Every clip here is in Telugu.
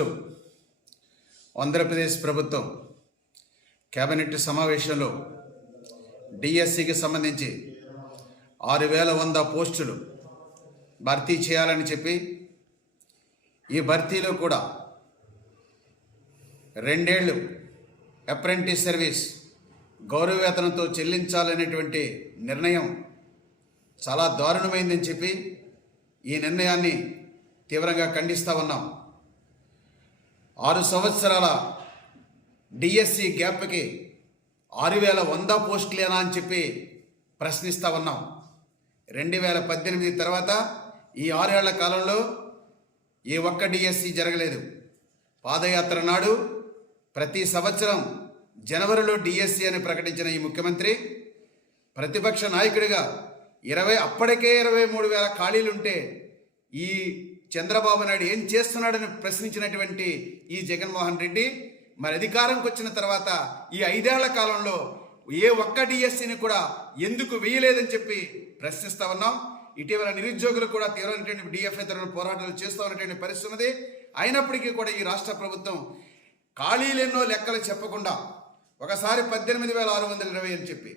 ఈరోజు ఆంధ్రప్రదేశ్ ప్రభుత్వం కేబినెట్ సమావేశంలో డిఎస్సికి సంబంధించి 6100 పోస్టులు భర్తీ చేయాలని చెప్పి ఈ భర్తీలో కూడా 2 ఏళ్ళు అప్రెంటిస్ సర్వీస్ గౌరవవేతనంతో చెల్లించాలనేటువంటి నిర్ణయం చాలా దారుణమైందని చెప్పి ఈ నిర్ణయాన్ని తీవ్రంగా ఖండిస్తూ ఉన్నాం. 6 సంవత్సరాల డిఎస్సి గ్యాప్కి 6100 పోస్టులేనా అని చెప్పి ప్రశ్నిస్తూ ఉన్నాం. 2018 తర్వాత ఈ 6 ఏళ్ల కాలంలో ఏ ఒక్క డిఎస్సి జరగలేదు. పాదయాత్ర నాడు ప్రతి సంవత్సరం జనవరిలో డిఎస్సి అని ప్రకటించిన ఈ ముఖ్యమంత్రి ప్రతిపక్ష నాయకుడిగా అప్పటికే 23,000 ఖాళీలుంటే ఈ చంద్రబాబు నాయుడు ఏం చేస్తున్నాడని ప్రశ్నించినటువంటి ఈ జగన్మోహన్ రెడ్డి మరి అధికారంకి వచ్చిన తర్వాత ఈ 5 ఏళ్ల కాలంలో ఏ ఒక్క డిఎస్సిని కూడా ఎందుకు వేయలేదని చెప్పి ప్రశ్నిస్తూ ఉన్నాం. ఇటీవల నిరుద్యోగులు కూడా తీవ్రమైనటువంటి డిఎఫ్ఐ తరఫున పోరాటాలు చేస్తూ ఉన్నటువంటి పరిస్థితి ఉన్నది. అయినప్పటికీ కూడా ఈ రాష్ట్ర ప్రభుత్వం ఖాళీలెన్నో లెక్కలు చెప్పకుండా ఒకసారి 18,620 అని చెప్పి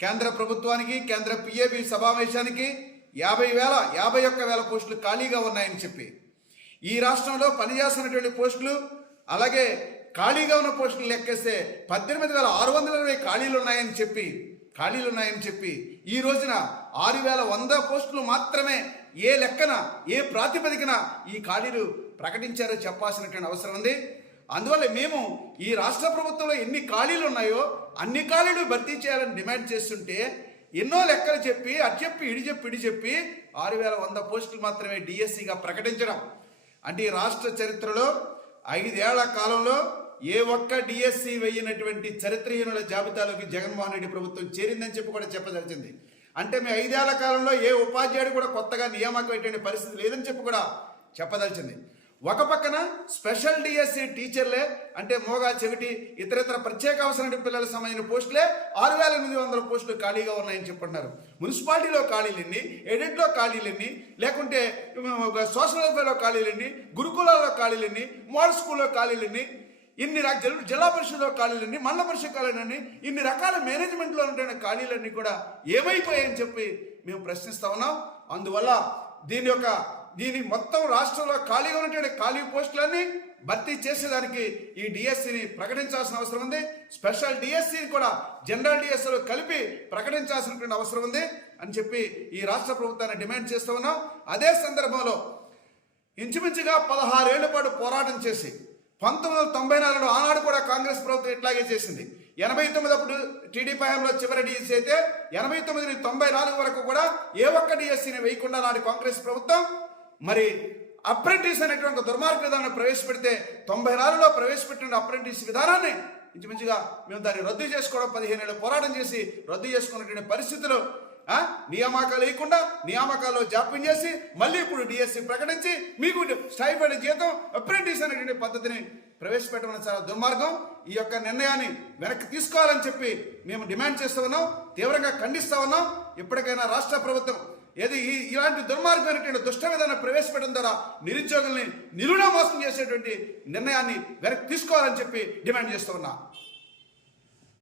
కేంద్ర ప్రభుత్వానికి కేంద్ర పిఏబి సమావేశానికి 51,000 పోస్టులు ఖాళీగా ఉన్నాయని చెప్పి ఈ రాష్ట్రంలో పనిచేస్తున్నటువంటి పోస్టులు అలాగే ఖాళీగా ఉన్న పోస్టులు లెక్కేస్తే 18,620 ఖాళీలు ఉన్నాయని చెప్పి ఈ రోజున 6,100 పోస్టులు మాత్రమే ఏ లెక్కన ఏ ప్రాతిపదికన ఈ ఖాళీలు ప్రకటించారో చెప్పాల్సినటువంటి అవసరం ఉంది. అందువల్ల మేము ఈ రాష్ట్ర ప్రభుత్వంలో ఎన్ని ఖాళీలు ఉన్నాయో అన్ని ఖాళీలు భర్తీ చేయాలని డిమాండ్ చేస్తుంటే ఎన్నో లెక్కలు చెప్పి ఇడి చెప్పి 6,100 పోస్టులు మాత్రమే డిఎస్సిగా ప్రకటించడం అంటే ఈ రాష్ట్ర చరిత్రలో 5 ఏళ్ల కాలంలో ఏ ఒక్క డిఎస్సి వేయనటువంటి చరిత్రహీనుల జాబితాలోకి జగన్మోహన్ రెడ్డి ప్రభుత్వం చేరిందని చెప్పి కూడా చెప్పదలిచింది. అంటే మీ 5 ఏళ్ల కాలంలో ఏ ఉపాధ్యాయుడు కూడా కొత్తగా నియామకం అయ్యేటువంటి పరిస్థితి లేదని చెప్పి కూడా చెప్పదలిచింది. ఒక పక్కన స్పెషల్ డిఎస్సి టీచర్లే అంటే మోగా చెవిటి ఇతర ప్రత్యేక అవసరం పిల్లలకు సంబంధించిన పోస్టులే 6,800 పోస్టులు ఖాళీగా ఉన్నాయని చెప్పుకుంటున్నారు. మున్సిపాలిటీలో ఖాళీలెన్ని, ఎడిట్లో ఖాళీలెన్ని, లేకుంటే సోషల్ వెల్ఫేర్లో ఖాళీలెన్ని, గురుకులాల్లో ఖాళీలెన్ని, మోడల్ స్కూల్లో ఖాళీలెన్ని, ఇన్ని జిల్లా పరిషత్లో ఖాళీలన్నీ, మండల పరిషత్ ఖాళీలన్నీ, ఇన్ని రకాల మేనేజ్మెంట్లో ఉంటున్న ఖాళీలన్నీ కూడా ఏమైపోయాయని చెప్పి మేము ప్రశ్నిస్తా ఉన్నాం. అందువల్ల దీని మొత్తం రాష్ట్రంలో ఖాళీగా ఉన్నటువంటి ఖాళీ పోస్టులన్నీ భర్తీ చేసేదానికి ఈ డిఎస్సిని ప్రకటించాల్సిన అవసరం ఉంది. స్పెషల్ డిఎస్సిని కూడా జనరల్ డిఎస్సిలో కలిపి ప్రకటించాల్సినటువంటి అవసరం ఉంది అని చెప్పి ఈ రాష్ట్ర ప్రభుత్వాన్ని డిమాండ్ చేస్తూ ఉన్నాం. అదే సందర్భంలో ఇంచుమించుగా 16 ఏళ్ల పాటు పోరాటం చేసి 1994లో ఆనాడు కూడా కాంగ్రెస్ ప్రభుత్వం ఇట్లాగే చేసింది. 89 అప్పుడు టీడీపీ హయాంలో చివరి డిఎస్సి అయితే 89 నుంచి 94 వరకు కూడా ఏ ఒక్క డిఎస్సిని వేయకుండా నాటి కాంగ్రెస్ ప్రభుత్వం మరి అప్రెంటిస్ అనేటువంటి దుర్మార్గ విధానాన్ని ప్రవేశపెడితే 94లో ప్రవేశపెట్టిన అప్రెంటిస్ విధానాన్ని ఇంచుమించుగా మేము దాన్ని రద్దు చేసుకోవడం 15 ఏళ్ళు పోరాటం చేసి రద్దు చేసుకున్నటువంటి పరిస్థితులు నియామకాలు వేయకుండా నియామకాల్లో జాప్యం చేసి మళ్ళీ ఇప్పుడు డిఎస్సి ప్రకటించి మీకు స్టైఫండ్ జీతం అప్రెంటిస్ అనేటువంటి పద్ధతిని ప్రవేశపెట్టడం చాలా దుర్మార్గం. ఈ యొక్క నిర్ణయాన్ని వెనక్కి తీసుకోవాలని చెప్పి మేము డిమాండ్ చేస్తూ ఉన్నాం, తీవ్రంగా ఖండిస్తూ ఉన్నాం. ఇప్పటికైనా రాష్ట్ర ప్రభుత్వం ఇలాంటి దుర్మార్గమైనటువంటి దుష్ట విధానం ప్రవేశపెట్టడం ద్వారా నిరుద్యోగుల్ని నిలువునా మోసం చేసేటువంటి నిర్ణయాన్ని వెనక్కి తీసుకోవాలని చెప్పి డిమాండ్ చేస్తూ ఉన్నా.